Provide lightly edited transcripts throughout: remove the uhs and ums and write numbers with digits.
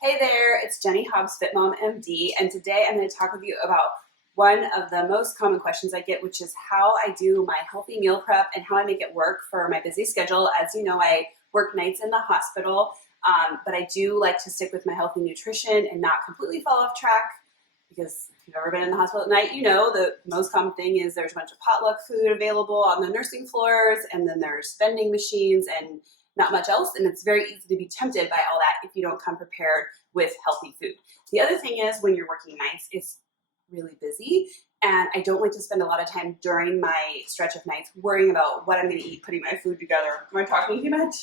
Hey there, it's Jenny Hobbs, Fit Mom MD, and today I'm going to talk with you about one of the most common questions I get, which is how I do my healthy meal prep and how I make it work for my busy schedule. As you know, I work nights in the hospital, but I do like to stick with my healthy nutrition and not completely fall off track, because if you've ever been in the hospital at night, you know the most common thing is there's a bunch of potluck food available on the nursing floors, and then there's vending machines and not much else, and it's very easy to be tempted by all that if you don't come prepared with healthy food. The other thing is, when you're working nights, it's really busy, and I don't like to spend a lot of time during my stretch of nights worrying about what I'm going to eat, putting my food together. Am I talking too much?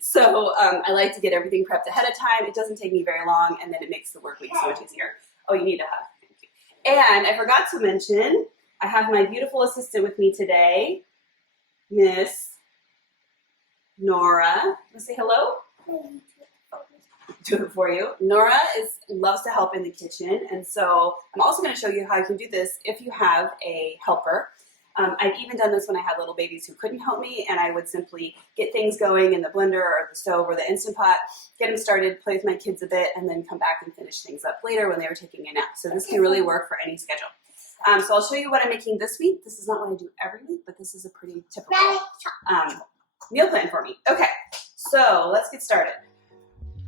So I like to get everything prepped ahead of time. It doesn't take me very long, and then it makes the work week so much easier. Oh, you need a hug. Thank you. And I forgot to mention, I have my beautiful assistant with me today, Miss Nora. Want to say hello? Do it for you. Nora loves to help in the kitchen, and so I'm also going to show you how you can do this if you have a helper. I've even done this when I had little babies who couldn't help me, and I would simply get things going in the blender or the stove or the Instant Pot, get them started, play with my kids a bit, and then come back and finish things up later when they were taking a nap. So this can really work for any schedule. So I'll show you what I'm making this week. This is not what I do every week, but this is a pretty typical meal plan for me. Okay, so let's get started.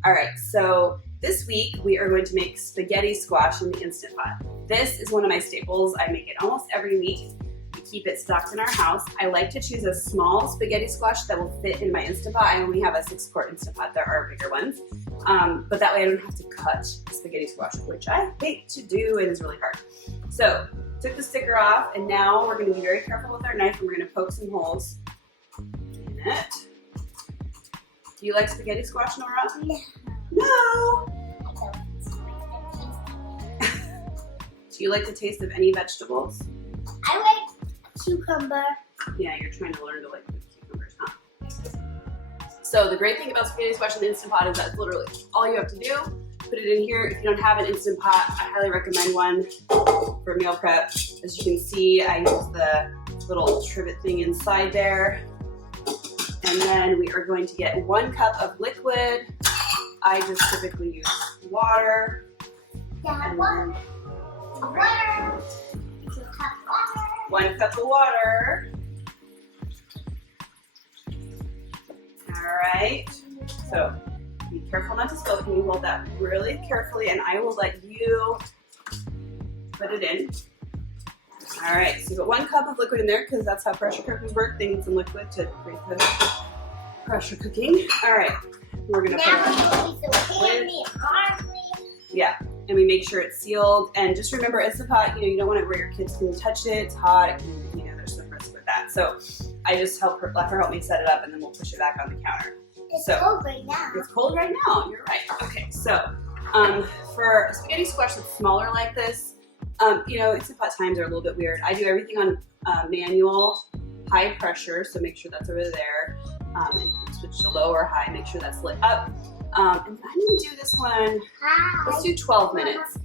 All right, so this week we are going to make spaghetti squash in the Instant Pot. This is one of my staples. I make it almost every week. We keep it stocked in our house. I like to choose a small spaghetti squash that will fit in my Instant Pot. I only have a 6-quart Instant Pot. There are bigger ones, but that way I don't have to cut the spaghetti squash, which I hate to do and is really hard. So took the sticker off, and now we're going to be very careful with our knife, and we're going to poke some holes in it. Do you like spaghetti squash, Nora? No. No. Do you like the taste of any vegetables? I like cucumber. Yeah, you're trying to learn to like cucumbers, huh? So the great thing about spaghetti squash in the Instant Pot is that's literally all you have to do. Put it in here. If you don't have an Instant Pot, I highly recommend one for meal prep. As you can see, I use the little trivet thing inside there. And then we are going to get 1 cup of liquid. I just typically use water. Yeah, water. 1 cup of water. All right. So be careful not to spill. Can you hold that really carefully? And I will let you put it in. All right, so you put 1 cup of liquid in there because that's how pressure cookers work. They need some liquid to create the pressure cooking. All right, we're gonna yeah, and we make sure it's sealed. And just remember, Instant Pot, you don't want it where your kids can touch it. It's hot. It can, there's some risk with that. So I just let her help me set it up, and then we'll push it back on the counter. It's cold right now. It's cold right now. You're right. Okay, so for a spaghetti squash that's smaller like this. Instant Pot times are a little bit weird. I do everything on manual, high pressure, so make sure that's over there. And you can switch to low or high, make sure that's lit up. And I'm going to do this one, let's do 12 minutes.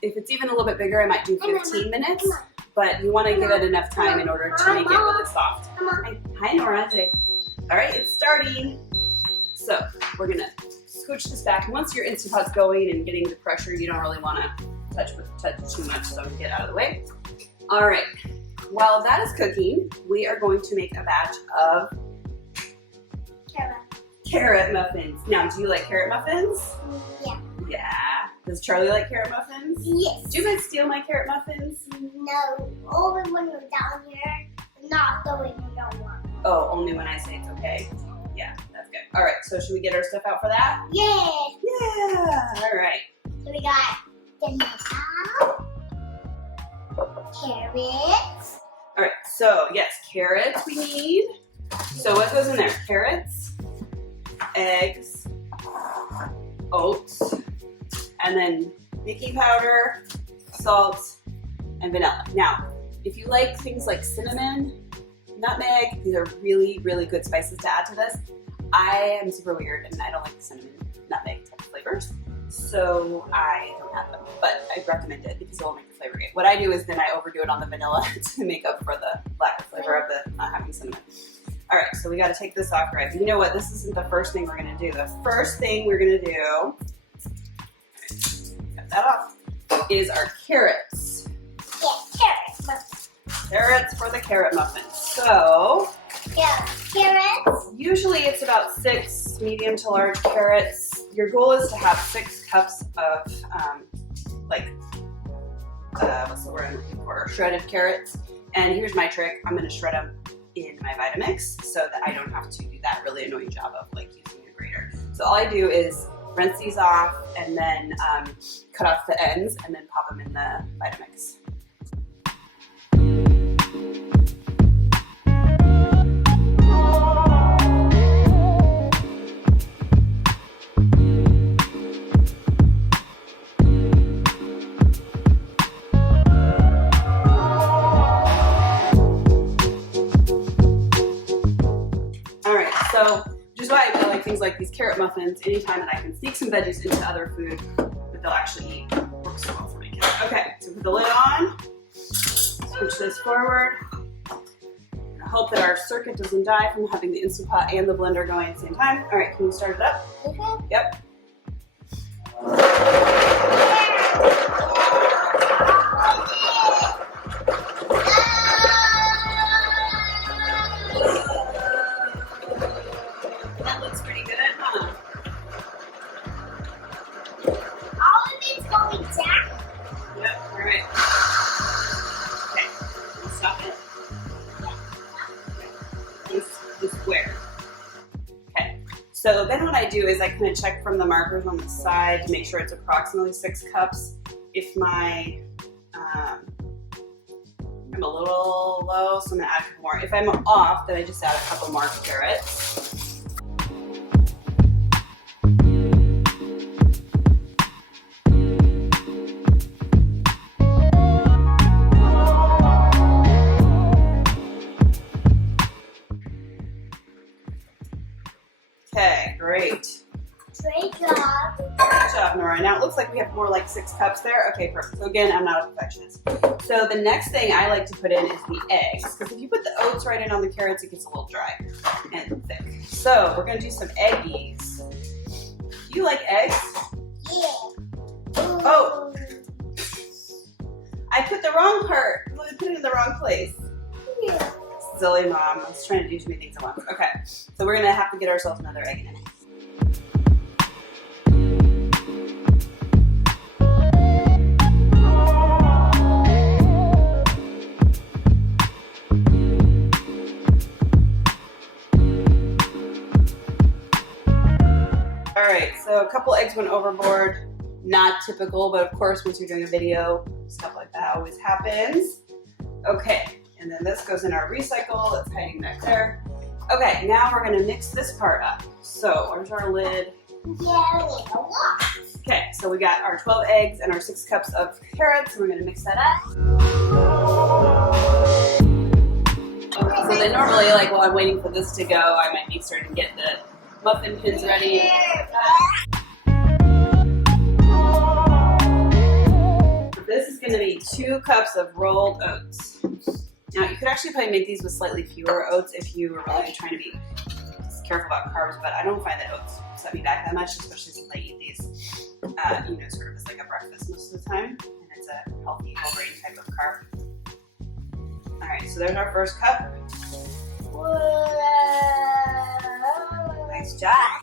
If it's even a little bit bigger, I might do 15 minutes, but you want to give it enough time in order to make it really soft. Hi, Nora. All right, it's starting. So we're going to scooch this back. Once your Instant Pot's going and getting the pressure, you don't really want to touch too much, so get out of the way. All right, while that is cooking, we are going to make a batch of carrot muffins. Now, do you like carrot muffins? Yeah. Yeah. Does Charlie like carrot muffins? Yes. Do you guys steal my carrot muffins? No, only when you're down here, not the way you don't want. Oh, only when I say it's okay? Yeah, that's good. All right, so should we get our stuff out for that? Yeah. Yeah. All right. So we got carrots. All right, so yes, carrots we need. So what goes in there? Carrots, eggs, oats, and then baking powder, salt, and vanilla. Now, if you like things like cinnamon, nutmeg, these are really, really good spices to add to this. I am super weird and I don't like the cinnamon, nutmeg type of flavors. So I don't have them, but I recommend it because it will make the flavor good. What I do is then I overdo it on the vanilla to make up for the lack of flavor of the not having cinnamon. All right, so we got to take this off, right? You know what? This isn't the first thing we're going to do. The first thing we're going to do, cut that off, is our carrots. Yeah, carrots. Carrots for the carrot muffins. So, Yeah, carrots. usually it's about 6 medium to large carrots. Your goal is to have 6 cups of, what's the word I'm looking for? Shredded carrots. And here's my trick. I'm going to shred them in my Vitamix so that I don't have to do that really annoying job of like using a grater. So all I do is rinse these off and then cut off the ends and then pop them in the Vitamix. So, which is why I like things like these carrot muffins. Anytime that I can sneak some veggies into other food that they'll actually eat, works so well for me. Okay, so put the lid on, switch this forward. I hope that our circuit doesn't die from having the Instant Pot and the blender going at the same time. All right, can you start it up? Okay. Yep. So then what I do is I kind of check from the markers on the side to make sure it's approximately 6 cups. If my, I'm a little low, so I'm gonna add a couple more. If I'm off, then I just add a couple more carrots. Okay, great. Great job. Good job, Nora. Now it looks like we have more like 6 cups there. Okay, perfect. So again, I'm not a perfectionist. So the next thing I like to put in is the eggs, because if you put the oats right in on the carrots, it gets a little dry and thick. So we're gonna do some eggies. Do you like eggs? Yeah. Oh, I put the wrong part. I put it in the wrong place. Yeah. Silly mom. I was trying to do too many things at once. Okay, so we're gonna have to get ourselves another egg in it. All right, so a couple eggs went overboard. Not typical, but of course, once you're doing a video, stuff like that always happens. Okay. And then this goes in our recycle, it's hiding back there. Okay, now we're gonna mix this part up. So where's our lid? Yeah, we need a lot. Okay, so we got our 12 eggs and our 6 cups of carrots, and we're gonna mix that up. So then normally, like while I'm waiting for this to go, I might be starting to get the muffin pins ready. This is gonna be 2 cups of rolled oats. Now, you could actually probably make these with slightly fewer oats if you were really trying to be careful about carbs, but I don't find that oats set me back that much, especially since I eat these, sort of as like a breakfast most of the time, and it's a healthy, whole grain type of carb. All right, so there's our first cup. Whoa. Nice job.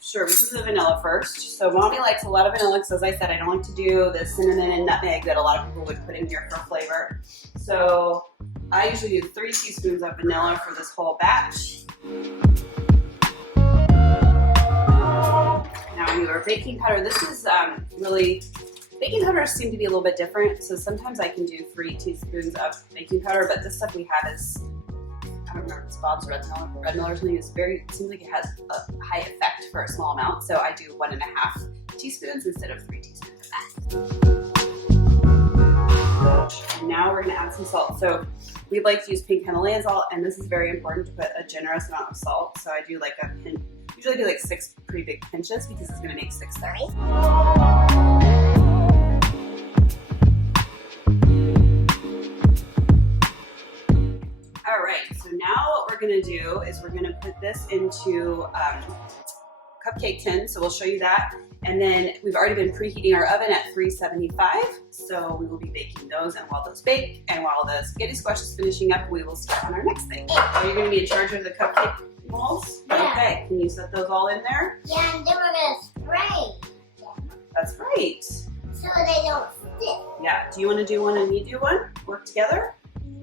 Sure, we can do the vanilla first. So mommy likes a lot of vanilla because, as I said, I don't like to do the cinnamon and nutmeg that a lot of people would put in here for flavor. So I usually do 3 teaspoons of vanilla for this whole batch. Now your baking powder, this is really, baking powders seem to be a little bit different. So sometimes I can do 3 teaspoons of baking powder, but this stuff we have is, I don't remember if it's Bob's Red Mill or something. It seems like it has a high effect for a small amount. So I do 1.5 teaspoons instead of 3 teaspoons of that. And now we're gonna add some salt. So we like to use pink Himalayan salt, and this is very important to put a generous amount of salt. So I do like Usually do like 6 pretty big pinches because it's gonna make 6 there. All right, so now what we're gonna do is we're gonna put this into cupcake tin, so we'll show you that. And then we've already been preheating our oven at 375, so we will be baking those, and while those bake and while the spaghetti squash is finishing up, we will start on our next thing. Are you gonna be in charge of the cupcake molds? Yeah. Okay, can you set those all in there? Yeah, and then we're gonna spray them That's right. so they don't stick. Yeah, do you wanna do one and me do one? Work together?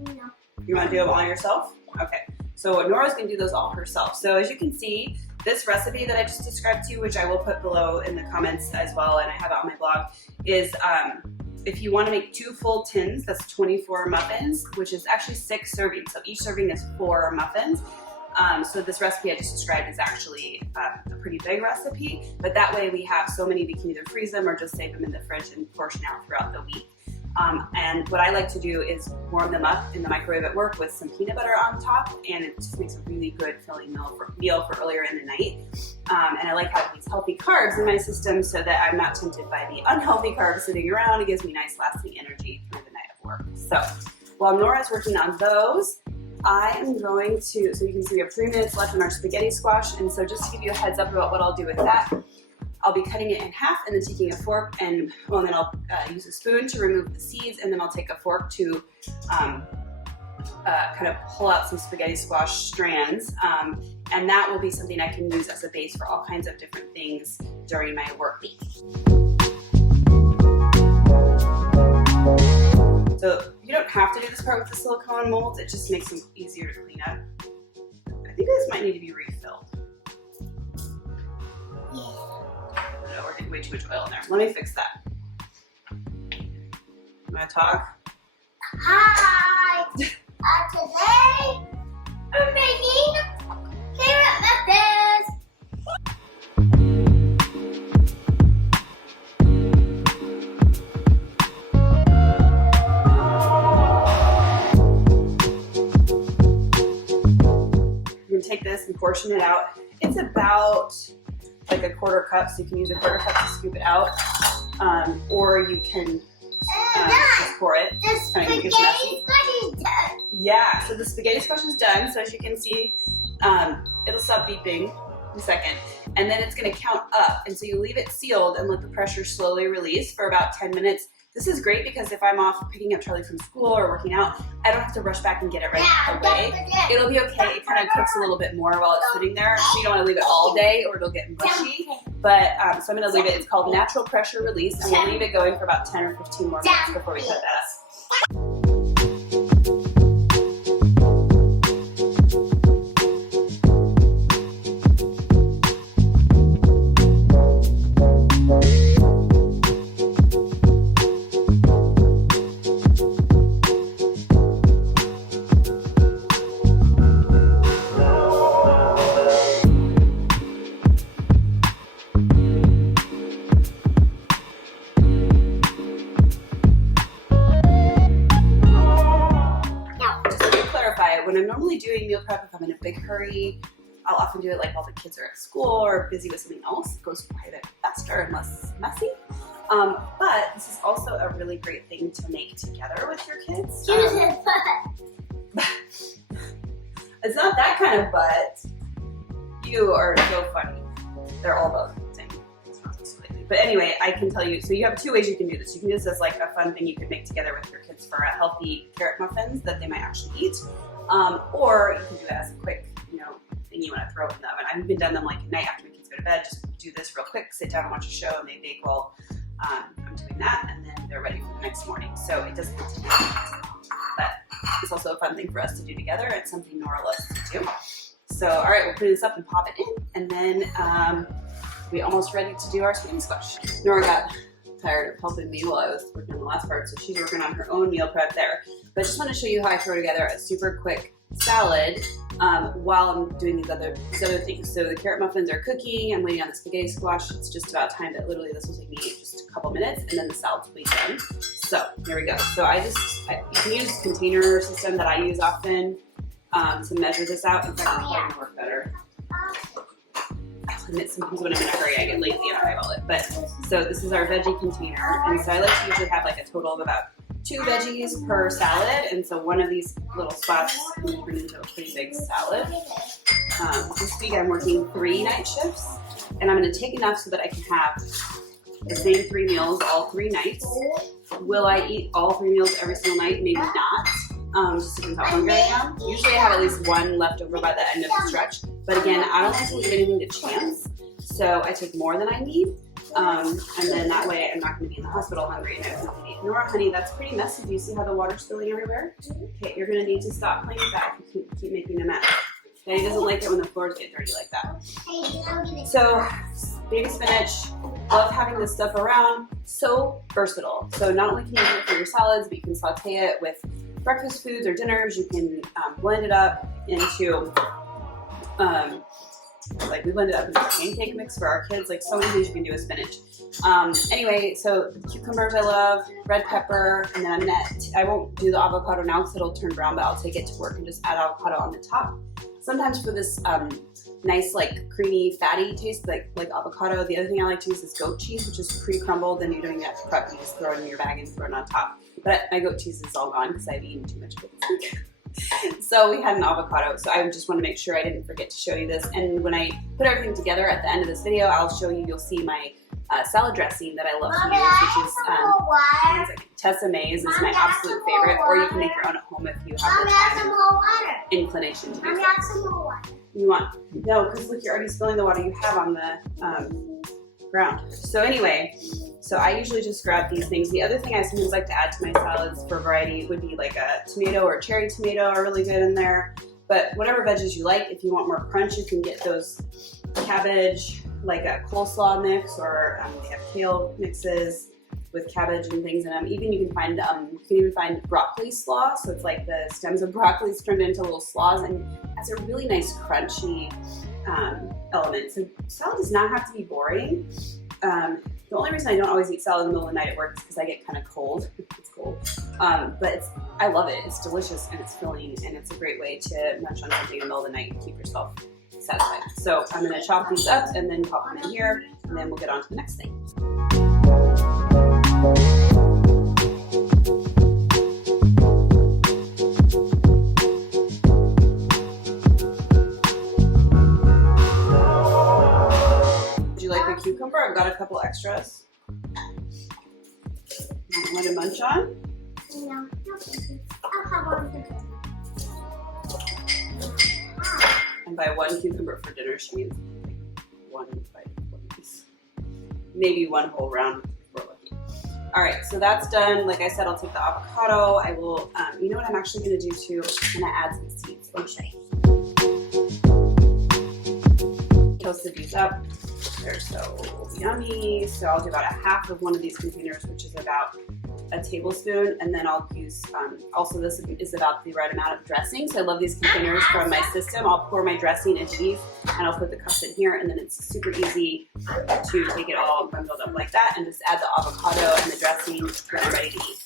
No. You wanna do them all yourself? Okay, so Nora's gonna do those all herself. So as you can see, this recipe that I just described to you, which I will put below in the comments as well, and I have it on my blog, is if you want to make 2 full tins, that's 24 muffins, which is actually 6 servings. So each serving is 4 muffins. So this recipe I just described is actually a pretty big recipe, but that way we have so many we can either freeze them or just save them in the fridge and portion out throughout the week. And what I like to do is warm them up in the microwave at work with some peanut butter on top, and it just makes a really good filling meal for earlier in the night. And I like having these healthy carbs in my system so that I'm not tempted by the unhealthy carbs sitting around. It gives me nice lasting energy through the night at work. So while Nora's working on those, I am going to, so you can see we have 3 minutes left on our spaghetti squash, and so just to give you a heads up about what I'll do with that, I'll be cutting it in half and then taking a fork and, well, then I'll use a spoon to remove the seeds, and then I'll take a fork to kind of pull out some spaghetti squash strands. And that will be something I can use as a base for all kinds of different things during my work week. So you don't have to do this part with the silicone molds, it just makes them easier to clean up. I think this might need to be refilled. No, we're getting way too much oil in there. Let me fix that. You wanna talk? Hi! Today I'm making carrot muffins. You can take this and portion it out. It's about like a 1/4 cup, so you can use a 1/4 cup to scoop it out, or you can just pour it. The Kind of spaghetti gets messy. squash is done. Yeah, so the spaghetti squash is done. So as you can see, it'll stop beeping in a second, and then it's gonna count up. And so you leave it sealed and let the pressure slowly release for about 10 minutes. This is great because if I'm off picking up Charlie from school or working out, I don't have to rush back and get it right away. It'll be okay. It kind of cooks a little bit more while it's sitting there. So you don't want to leave it all day or it'll get mushy. But so I'm going to leave it. It's called natural pressure release, and we'll leave it going for about 10 or 15 more minutes before we cut that up. When I'm normally doing meal prep, if I'm in a big hurry, I'll often do it like while the kids are at school or busy with something else. It goes quite a bit faster and less messy. But this is also a really great thing to make together with your kids. It's not that kind of butt. You are so funny. They're all both the same. But anyway, I can tell you, so you have 2 ways you can do this. You can do this as like a fun thing you could make together with your kids for a healthy carrot muffins that they might actually eat. Or you can do it as a quick, thing you want to throw in the oven. I've even done them like at night after my kids go to bed, just do this real quick, sit down and watch a show, and they bake while I'm doing that, and then they're ready for the next morning. So it doesn't have to be but it's also a fun thing for us to do together. It's something Nora loves to do. So, all right, we'll put this up and pop it in, and then we're almost ready to do our spaghetti squash. Nora got tired of helping me while I was working on the last part, so she's working on her own meal prep there. But I just want to show you how I throw together a super quick salad while I'm doing these other things. So the carrot muffins are cooking. I'm waiting on the spaghetti squash. It's just about time that literally this will take me just a couple minutes, and then the salad's will be done. So here we go. So you can use a container system that I use often to measure this out. In fact, it's probably work better. admit sometimes when I'm in a hurry, I get lazy and I eyeball it. But so this is our veggie container, and so I like to usually have like a total of about 2 veggies per salad, and so one of these little spots can turn into a pretty big salad. This week I'm working 3 night shifts, and I'm going to take enough so that I can have the same 3 meals all 3 nights. Will I eat all 3 meals every single night? Maybe not. Just depends how hungry I am. Usually I have at least 1 left over by the end of the stretch. But again, I don't like to leave anything to chance. So I take more than I need. And then that way I'm not going to be in the hospital hungry and I have nothing to eat. Nora, honey, that's pretty messy. Do you see how the water's spilling everywhere? Okay, you're going to need to stop playing with that if you keep making a mess. Daddy doesn't like it when the floors get dirty like that. So, baby spinach, love having this stuff around. So versatile. So not only can you do it for your salads, but you can saute it with breakfast foods or dinners. You can blend it up into, like we blend it up into a pancake mix for our kids. Like so many things you can do with spinach. Anyway, so cucumbers I love, red pepper, and then I won't do the avocado now because it'll turn brown, but I'll take it to work and just add avocado on the top. Sometimes for this nice like creamy fatty taste like avocado, the other thing I like to use is goat cheese, which is pre-crumbled and you don't even have to prep, you just throw it in your bag and throw it on top. But my goat cheese is all gone because I've eaten too much of it this week. So we had an avocado, so I just want to make sure I didn't forget to show you this. And when I put everything together at the end of this video, I'll show you, you'll see my salad dressing that I love to use, which is Tessa May's is my absolute favorite, or you can make your own at home if you have the time and inclination to do so. You want? No, because look, you're already spilling the water you have on the ground. So anyway, so I usually just grab these things. The other thing I sometimes like to add to my salads for variety would be like a tomato or a cherry tomato are really good in there. But whatever veggies you like, if you want more crunch, you can get those cabbage, like a coleslaw mix, or they have kale mixes with cabbage and things in them. Even you can even find broccoli slaw. So it's like the stems of broccoli turned into little slaws, and that's a really nice crunchy element. So salad does not have to be boring. The only reason I don't always eat salad in the middle of the night at work is because I get kind of cold. It's cold. But I love it. It's delicious and it's filling, and it's a great way to munch on something in the middle of the night and keep yourself satisfied. So I'm going to chop these up and then pop them in here, and then we'll get on to the next thing. Would you like a cucumber? I've got a couple extras. You want to munch on? No, I'll have one. And by 1 cucumber for dinner, she means 1 piece. Maybe 1 whole round if we're lucky. All right, so that's done. Like I said, I'll take the avocado. I will, you know what I'm actually gonna do too? I'm gonna add some seeds. Let me show you. Toasted these up. They're so yummy. So I'll do about a half of one of these containers, which is about a tablespoon, and then I'll use, also this is about the right amount of dressing. So I love these containers from my system. I'll pour my dressing into these, and I'll put the cups in here, and then it's super easy to take it all bundled up like that, and just add the avocado and the dressing when I'm ready to eat.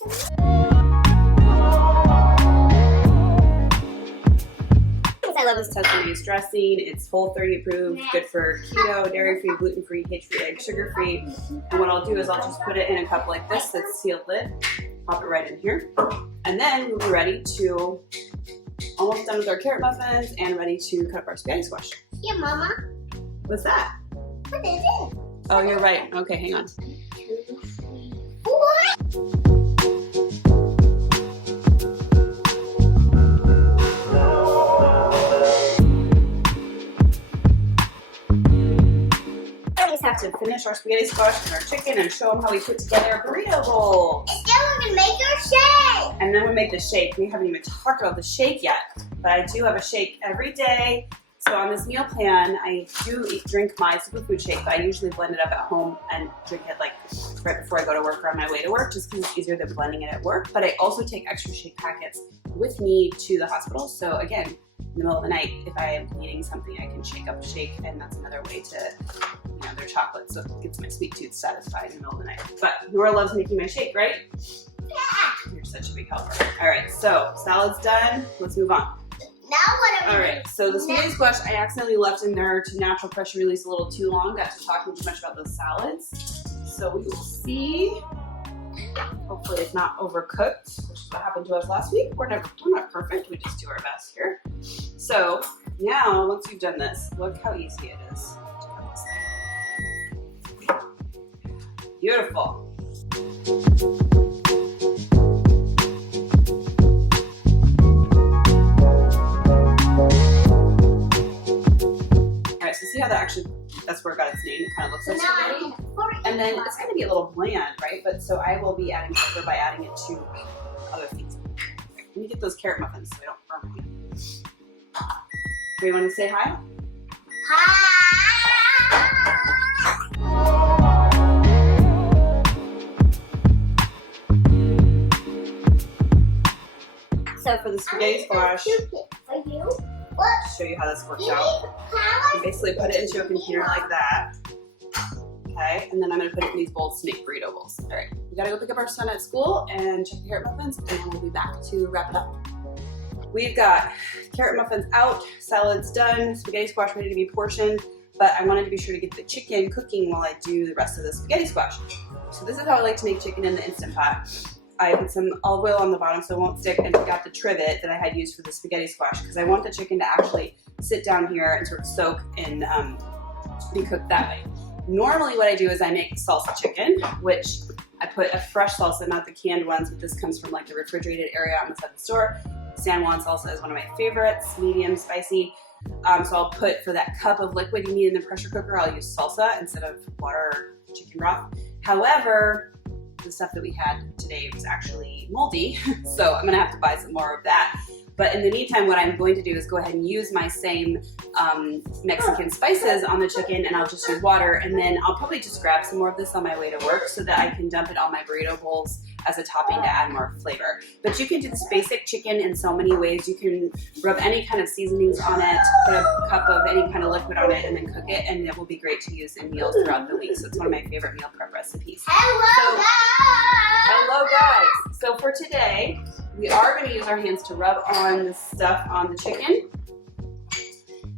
I love this Tessa May's dressing. It's Whole30 approved, good for keto, dairy-free, gluten-free, cage-free, egg, sugar-free. And what I'll do is I'll just put it in a cup like this that's sealed lid, pop it right in here, and then we'll be ready to, almost done with our carrot muffins and ready to cut up our spaghetti squash. Yeah, Mama. What's that? What is it? Oh, you're right. Okay, hang on. What? Have to finish our spaghetti squash and our chicken and show them how we put together a burrito bowl. And then we're gonna make our shake. And then we make the shake. We haven't even talked about the shake yet, but I do have a shake every day. So on this meal plan, I do drink my superfood shake, but I usually blend it up at home and drink it like right before I go to work or on my way to work, just because it's easier than blending it at work. But I also take extra shake packets with me to the hospital. So again, in the middle of the night, if I am eating something, I can shake up a shake, and that's another way to, you know, they're chocolate, so it gets my sweet tooth satisfied in the middle of the night. But Nora loves making my shake, right? Yeah. You're such a big helper. All right, so salad's done. Let's move on. Now what are we All right, so the spaghetti squash I accidentally left in there to natural pressure release a little too long. Got to talking too much about those salads. So we will see. Hopefully it's not overcooked, which is what happened to us last week. We're not perfect. We just do our best here. So now, once you've done this, look how easy it is to cut this thing. Beautiful. All right, so see how that actually, that's where it got its name. It kind of looks like spaghetti. And then it's going to be a little bland, right? But so I will be adding sugar by adding it to other things. Let me get those carrot muffins so I don't burn them. Do you want to say hi? So for the spaghetti squash, I'll show you how this works out. You basically put it into a container like that. Okay, and then I'm gonna put it in these bowls to make burrito bowls. All right, we gotta go pick up our son at school and check the carrot muffins, and then we'll be back to wrap it up. We've got carrot muffins out, salads done, spaghetti squash ready to be portioned, but I wanted to be sure to get the chicken cooking while I do the rest of the spaghetti squash. So this is how I like to make chicken in the Instant Pot. I put some olive oil on the bottom so it won't stick, and forgot the trivet that I had used for the spaghetti squash because I want the chicken to actually sit down here and sort of soak and be cooked that way. Normally what I do is I make salsa chicken, which I put a fresh salsa, not the canned ones, but this comes from like the refrigerated area on the side of the store. San Juan salsa is one of my favorites, medium spicy. So I'll put, for that cup of liquid you need in the pressure cooker, I'll use salsa instead of water or chicken broth. However, the stuff that we had today was actually moldy, so I'm gonna have to buy some more of that. But in the meantime, what I'm going to do is go ahead and use my same Mexican spices on the chicken, and I'll just use water, and then I'll probably just grab some more of this on my way to work so that I can dump it on my burrito bowls as a topping to add more flavor. But you can do this basic chicken in so many ways. You can rub any kind of seasonings on it, put a cup of any kind of liquid on it, and then cook it, and it will be great to use in meals throughout the week. So it's one of my favorite meal prep recipes. Hello guys! So for today, we are going to use our hands to rub on the stuff on the chicken.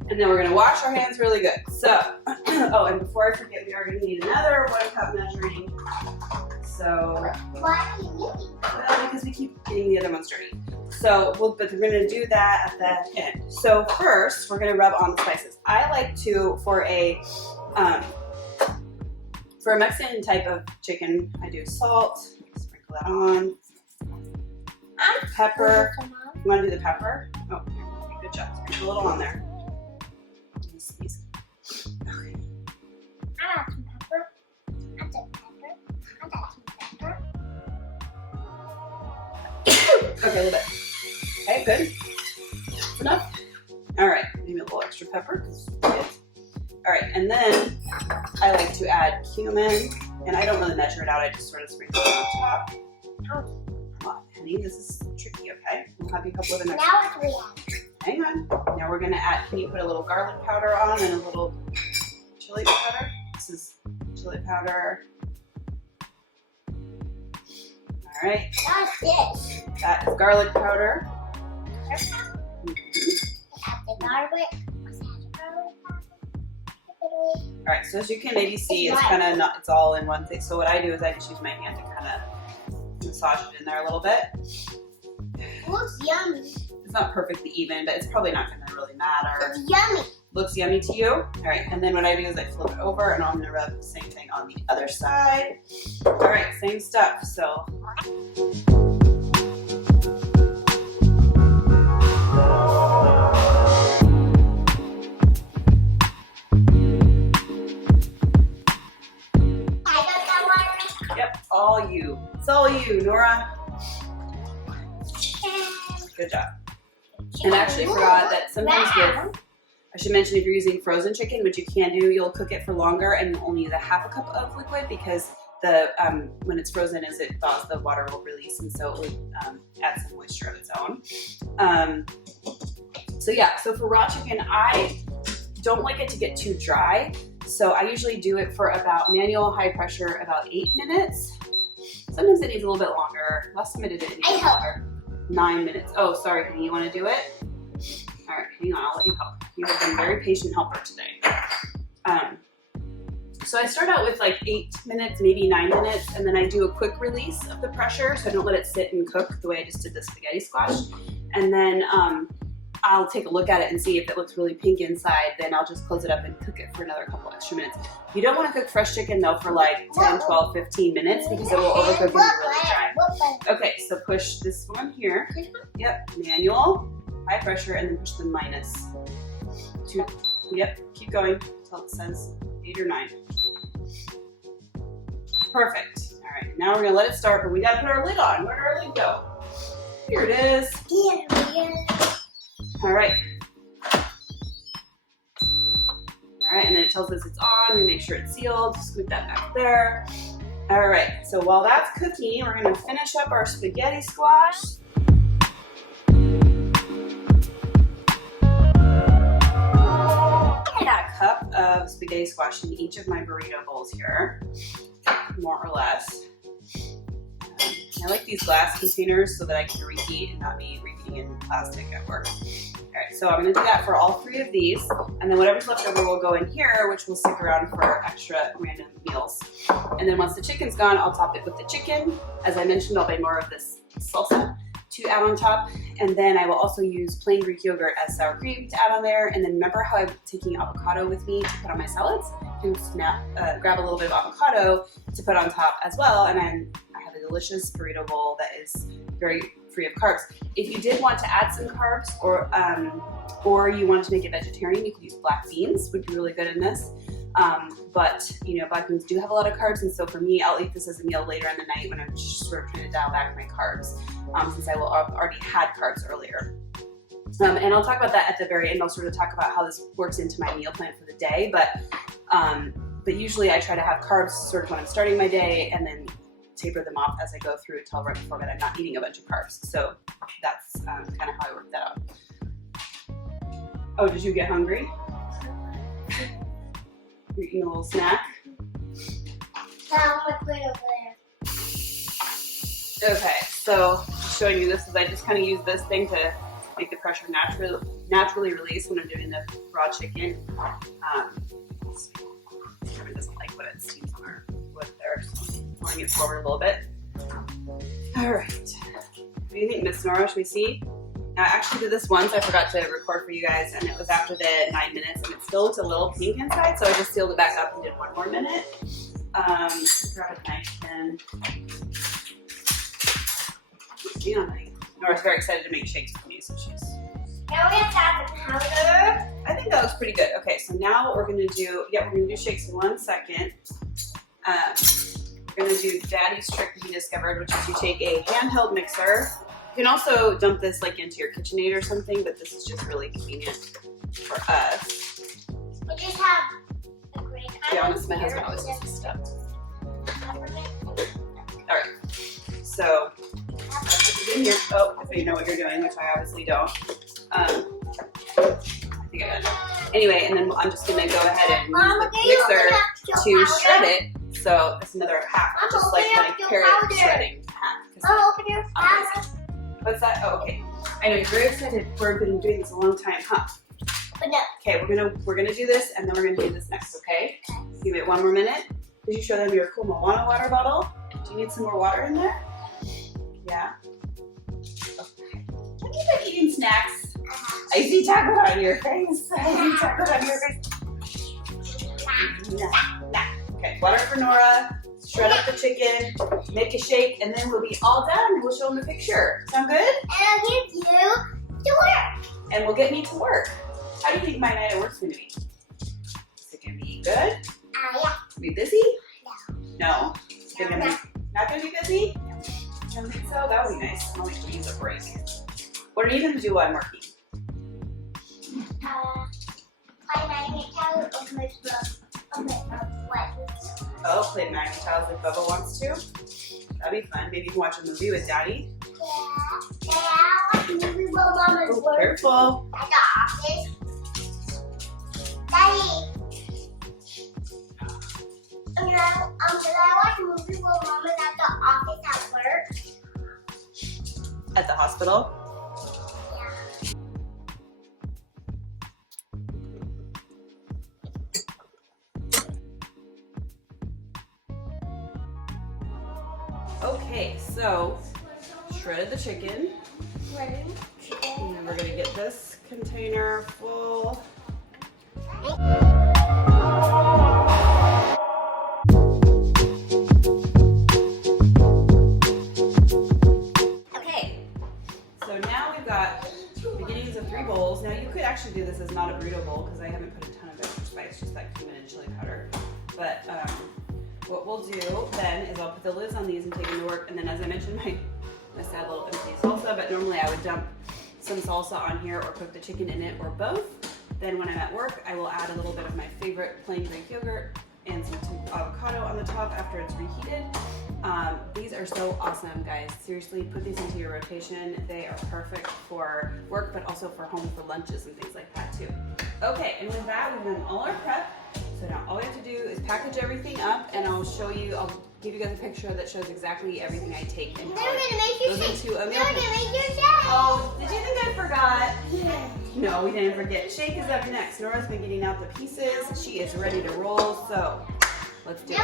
And then we're going to wash our hands really good. So, oh, and before I forget, we are going to need another 1 cup measuring. So, Why do you need? well, because we keep getting the other ones dirty. So, but we're going to do that at the end. So first, we're going to rub on the spices. I like to, for a Mexican type of chicken, I do salt, sprinkle that on. Pepper. You want to do the pepper? Oh, okay, good job. Sprinkle a little on there. Okay. I got some pepper. I got some pepper. I got some pepper. Okay, a little bit. Okay, good. That's enough. All right, maybe a little extra pepper. All right, and then I like to add cumin, and I don't really measure it out. I just sort of sprinkle it on top. Come on, honey, this is tricky. Okay, we'll have you a couple of the next. Now what do we add? Hang on. Now we're gonna add. Can you put a little garlic powder on and a little chili powder? This is chili powder. All right. What's this? That is garlic powder. Add the garlic. What's that? Garlic powder? All right. So as you can maybe see, it's kind of not. It's all in one thing. So what I do is I just use my hand to kind of massage it in there a little bit. It looks yummy. It's not perfectly even, but it's probably not going to really matter. It's yummy. Looks yummy to you? All right, and then what I do is I flip it over and I'm going to rub the same thing on the other side. All right, same stuff. So. I got that one. Yep, all you. It's all you, Nora. Good job. And I actually forgot that sometimes I should mention if you're using frozen chicken, which you can do, you'll cook it for longer and you only use a half a cup of liquid because the when it's frozen as it thaws, the water will release, and so it will add some moisture of its own. So yeah, so for raw chicken, I don't like it to get too dry. So I usually do it for about manual high pressure, about 8 minutes. Sometimes it needs a little bit longer. Last time I did it, it needed longer. 9 minutes. Oh, sorry, honey, you want to do it? All right, hang on, I'll let you help. You have been a very patient helper today. So I start out with like 8 minutes, maybe 9 minutes, and then I do a quick release of the pressure, so I don't let it sit and cook the way I just did the spaghetti squash. And then I'll take a look at it and see if it looks really pink inside, then I'll just close it up and cook it for another couple extra minutes. You don't want to cook fresh chicken though for like 10, 12, 15 minutes because it will overcook and be really dry. Okay, so push this one here. Yep, manual, high pressure, and then push the minus. 2. Yep, keep going until it says 8 or 9. Perfect. All right, now we're gonna let it start, but we gotta put our lid on. Where did our lid go? Here it is. All right. All right, and then it tells us it's on. We make sure it's sealed. Scoot that back there. All right, so while that's cooking, we're gonna finish up our spaghetti squash. I got a cup of spaghetti squash in each of my burrito bowls here, more or less. I like these glass containers so that I can reheat and not be reheating in plastic at work. All right, so I'm gonna do that for all 3 of these, and then whatever's left over will go in here, which will stick around for extra random meals. And then once the chicken's gone, I'll top it with the chicken. As I mentioned, I'll make more of this salsa to add on top, and then I will also use plain Greek yogurt as sour cream to add on there. And then remember how I'm taking avocado with me to put on my salads? You can grab a little bit of avocado to put on top as well, and then I have a delicious burrito bowl that is very free of carbs. If you did want to add some carbs, or you wanted to make it vegetarian, you could use black beans, would be really good in this. But you know, black beans do have a lot of carbs, and so for me, I'll eat this as a meal later in the night when I'm just sort of trying to dial back my carbs, since I will have already had carbs earlier. And I'll talk about that at the very end. I'll sort of talk about how this works into my meal plan for the day, but usually I try to have carbs sort of when I'm starting my day, and then taper them off as I go through until right before bed I'm not eating a bunch of carbs. So that's kind of how I work that out. Oh, did you get hungry? You're eating a little snack? Okay, so showing you this is I just kind of use this thing to make the pressure naturally release when I'm doing the raw chicken. Kevin doesn't like when it steams on our wood there, so I'm pouring it forward a little bit. All right. What do you think, Miss Nora? Should we see? Now, I actually did this once. I forgot to record for you guys, and it was after the 9 minutes, and it still looks a little pink inside, so I just sealed it back up and did 1 more minute. Grab a knife and Nora's very excited to make shakes with me, so she's. Now we have to add the powder. I think that looks pretty good. Okay, so now what we're gonna do, we're gonna do shakes in 1 second. We're gonna do Daddy's trick that he discovered, which is you take a handheld mixer. You can also dump this like into your KitchenAid or something, but this is just really convenient for us. We just have a great To be honest, my husband always uses this stuff. All right, so put it in here. Oh, if you know what you're doing, which I obviously don't. I think I got it. Anyway, and then I'm just gonna go ahead and use the mixer to shred it. So that's another hack, just like my carrot shredding hack. Open your powder. What's that? Oh, okay. I know you're very excited. We've been doing this a long time, huh? But no. Okay, we're gonna do this, and then we're gonna do this next. Okay? Give it 1 more minute. Did you show them your cool Moana water bottle? Do you need some more water in there? Yeah. Okay. When you like eating snacks, I see chocolate on your face. I see chocolate on your face. Nah. Okay, water for Nora. Shred up the chicken, make a shake, and then we'll be all done. We'll show them the picture. Sound good? And I'll give you to work. And we'll get me to work. How do you think my night at work's going to be? Is it going to be good? Yeah. Be busy? No. No? Not going to be busy? I don't think so. That would be nice. I'll like to use a break. What are you going to do while I'm working? Play magnet tower or make what? Oh, play magnet tiles like Bubba wants to? That'd be fun. Maybe you can watch a movie with Daddy. Yeah. Yeah. Maybe while Mama's Oh, working. careful. At the office. Daddy. Can I watch a movie while Mama's at the office at work? At the hospital? Okay, so shredded the chicken. Shredded chicken. And then we're gonna get this container full. Okay, so now we've got beginnings of 3 bowls. Now you could actually do this as not a burrito bowl because I haven't put a ton of extra spice, just that cumin and chili powder. But what we'll do then is I'll put the lids on these and take them to work. And then as I mentioned, I said a little empty salsa, but normally I would dump some salsa on here or cook the chicken in it or both. Then when I'm at work, I will add a little bit of my favorite plain Greek yogurt and some avocado on the top after it's reheated. These are so awesome, guys. Seriously, put these into your rotation. They are perfect for work, but also for home for lunches and things like that too. Okay, and with that, we've done all our prep. So now all we have to do is package everything up, and I'll give you guys a picture that shows exactly everything I take and how it goes into a meal. Oh, did you think I forgot? Yeah. No, we didn't forget. Shake is up next. Nora's been getting out the pieces. She is ready to roll, so let's do it.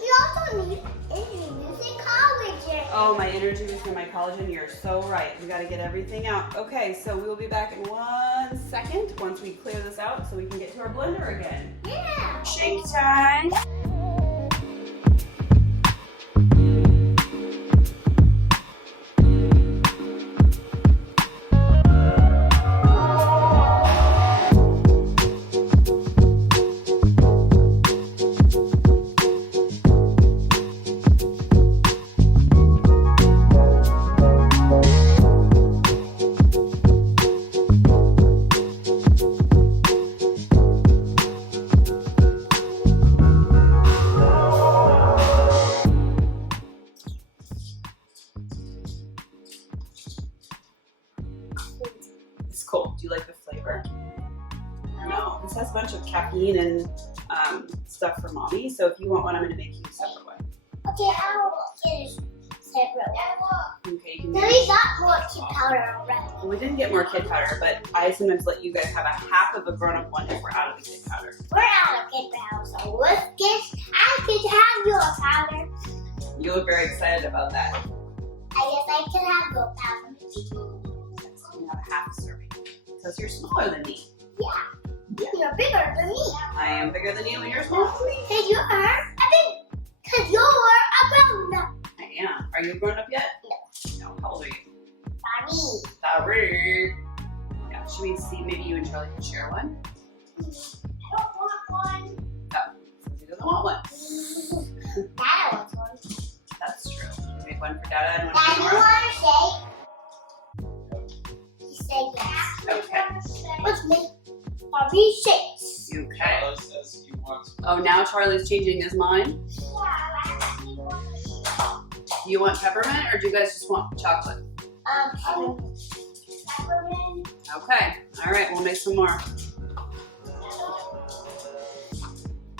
We also need energy music collagen. Oh, my energy was from my collagen. You're so right. We got to get everything out. Okay, so we will be back in 1 second once we clear this out so we can get to our blender again. Yeah. Shake time. It's cool. Do you like the flavor? No, this has a bunch of caffeine and stuff for mommy. So if you want one, I'm going to make you a separate one. Okay, I'll get it separate. Okay, you can Then make we got more kid powder already. Well, we didn't get more kid powder, but I sometimes let you guys have a half of a grown-up one if we're out of the kid powder. We're out of kid powder, so let's I can have your powder. You look very excited about that. I guess I can have your powder. You have a half serving because you're smaller than me. Yeah, you're bigger than me. I am bigger than you and you're smaller than me. Cause you're cause you're a grown up. I am. Are you grown up yet? No. How old are you? Mommy. Sorry. Yeah, should we see maybe you and Charlie can share one? I don't want one. Oh, since he doesn't want one. Dada wants one. That's true. You make one for Dada and one Dad, for you Nora? want a shake? He said yes. Okay. Let's make 3 shakes. Okay. Carla says he wants Oh, now Charlie's changing his mind. Yeah, I actually want a shake. Do you want peppermint or do you guys just want chocolate? Peppermint. Okay. All right, we'll make some more.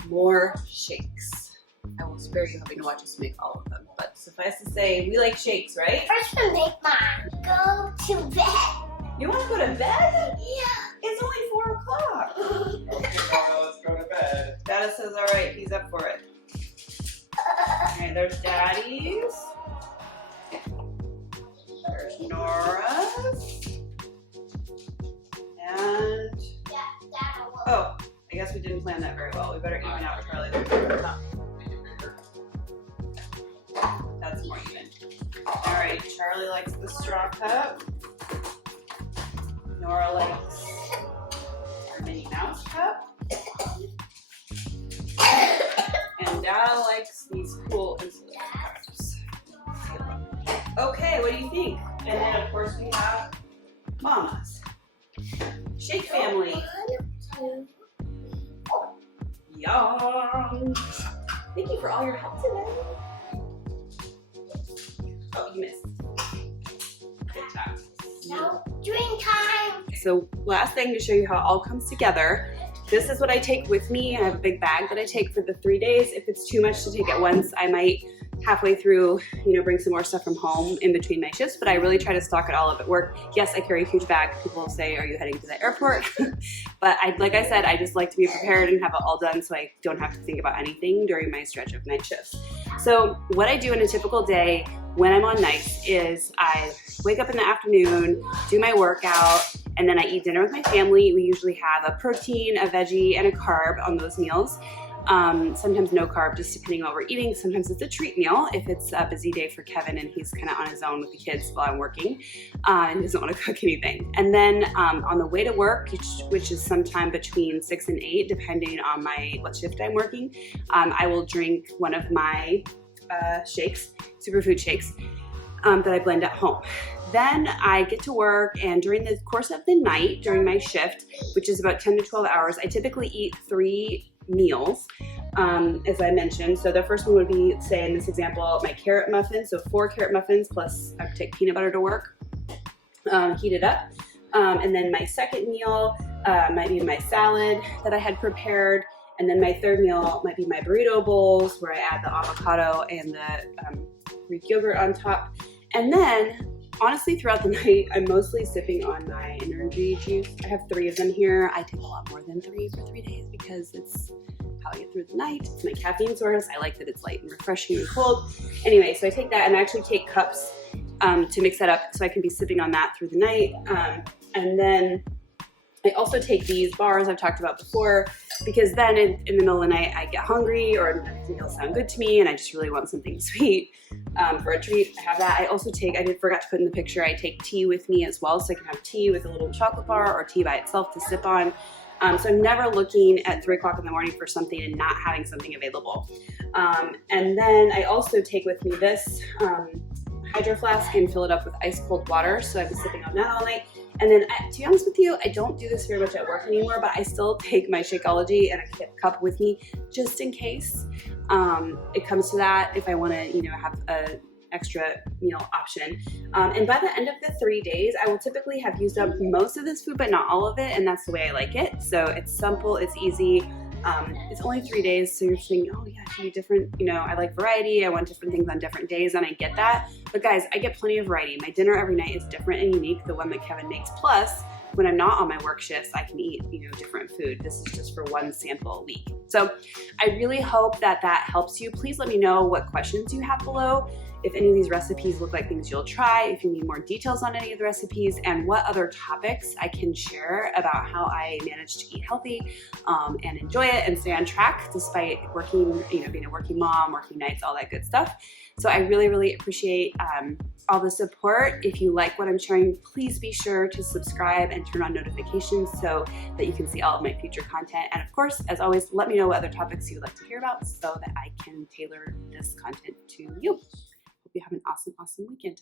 More shakes. I will spare you having to watch us make all of them, but suffice to say, we like shakes, right? First, we'll make mine. Go to bed. You want to go to bed? Yeah. It's only 4 o'clock. Okay, Carla, let's go to bed. Dada says, all right, he's up for it. All right, there's Daddy's. There's Nora's. And, oh, I guess we didn't plan that very well. We better even out Charlie. No, that's more even. All right, Charlie likes the straw cup. Nora likes our Minnie Mouse cup. And Dada likes these cool insulated cups. Okay, what do you think? And then of course we have Mama's. Shake family. 1, 2, 4. Yum. Thank you for all your help today. Oh, you missed. Good job. Now, drink time. So last thing to show you how it all comes together. This is what I take with me. I have a big bag that I take for the 3 days. If it's too much to take at once, I might halfway through, bring some more stuff from home in between my shifts, but I really try to stock it all up at work. Yes, I carry a huge bag. People say, are you heading to the airport? But like I said, I just like to be prepared and have it all done so I don't have to think about anything during my stretch of night shifts. So what I do in a typical day when I'm on nights is I wake up in the afternoon, do my workout, and then I eat dinner with my family. We usually have a protein, a veggie, and a carb on those meals. Sometimes no carb, just depending on what we're eating. Sometimes it's a treat meal if it's a busy day for Kevin and he's kind of on his own with the kids while I'm working and doesn't want to cook anything. And then on the way to work, which is sometime between 6 and 8, depending on what shift I'm working, I will drink one of my shakes, superfood shakes, that I blend at home. Then I get to work, and during the course of the night, during my shift, which is about 10 to 12 hours, I typically eat 3 meals, as I mentioned. So the first one would be, say in this example, my carrot muffins. So 4 carrot muffins plus I would take peanut butter to work, heat it up. And then my second meal might be my salad that I had prepared. And then my third meal might be my burrito bowls where I add the avocado and the Greek yogurt on top. And then honestly, throughout the night, I'm mostly sipping on my energy juice. I have 3 of them here. I take a lot more than 3 for 3 days because it's how I get through the night. It's my caffeine source. I like that it's light and refreshing and cold. Anyway, so I take that and I actually take cups to mix that up so I can be sipping on that through the night. And then I also take these bars I've talked about before because then in the middle of the night I get hungry or meals sound good to me and I just really want something sweet for a treat. I have that. I also take, I forgot to put in the picture, I take tea with me as well, so I can have tea with a little chocolate bar or tea by itself to sip on. So I'm never looking at 3 o'clock in the morning for something and not having something available. And then I also take with me this hydro flask and fill it up with ice cold water. So I've been sipping on that all night. And then, to be honest with you, I don't do this very much at work anymore, but I still take my Shakeology and a cup with me just in case it comes to that, if I want to, have a extra meal option. And by the end of the 3 days, I will typically have used up most of this food, but not all of it, and that's the way I like it. So it's simple, it's easy. It's only 3 days, so you're thinking, oh yeah, it should be different. I like variety. I want different things on different days, and I get that. But guys, I get plenty of variety. My dinner every night is different and unique, the one that Kevin makes. Plus, when I'm not on my work shifts, I can eat, different food. This is just for one sample a week. So I really hope that helps you. Please let me know what questions you have below. If any of these recipes look like things you'll try, if you need more details on any of the recipes, and what other topics I can share about how I manage to eat healthy and enjoy it and stay on track despite working, being a working mom, working nights, all that good stuff. So I really, really appreciate all the support. If you like what I'm sharing, please be sure to subscribe and turn on notifications so that you can see all of my future content. And of course, as always, let me know what other topics you'd like to hear about so that I can tailor this content to you. Hope you have an awesome, awesome weekend.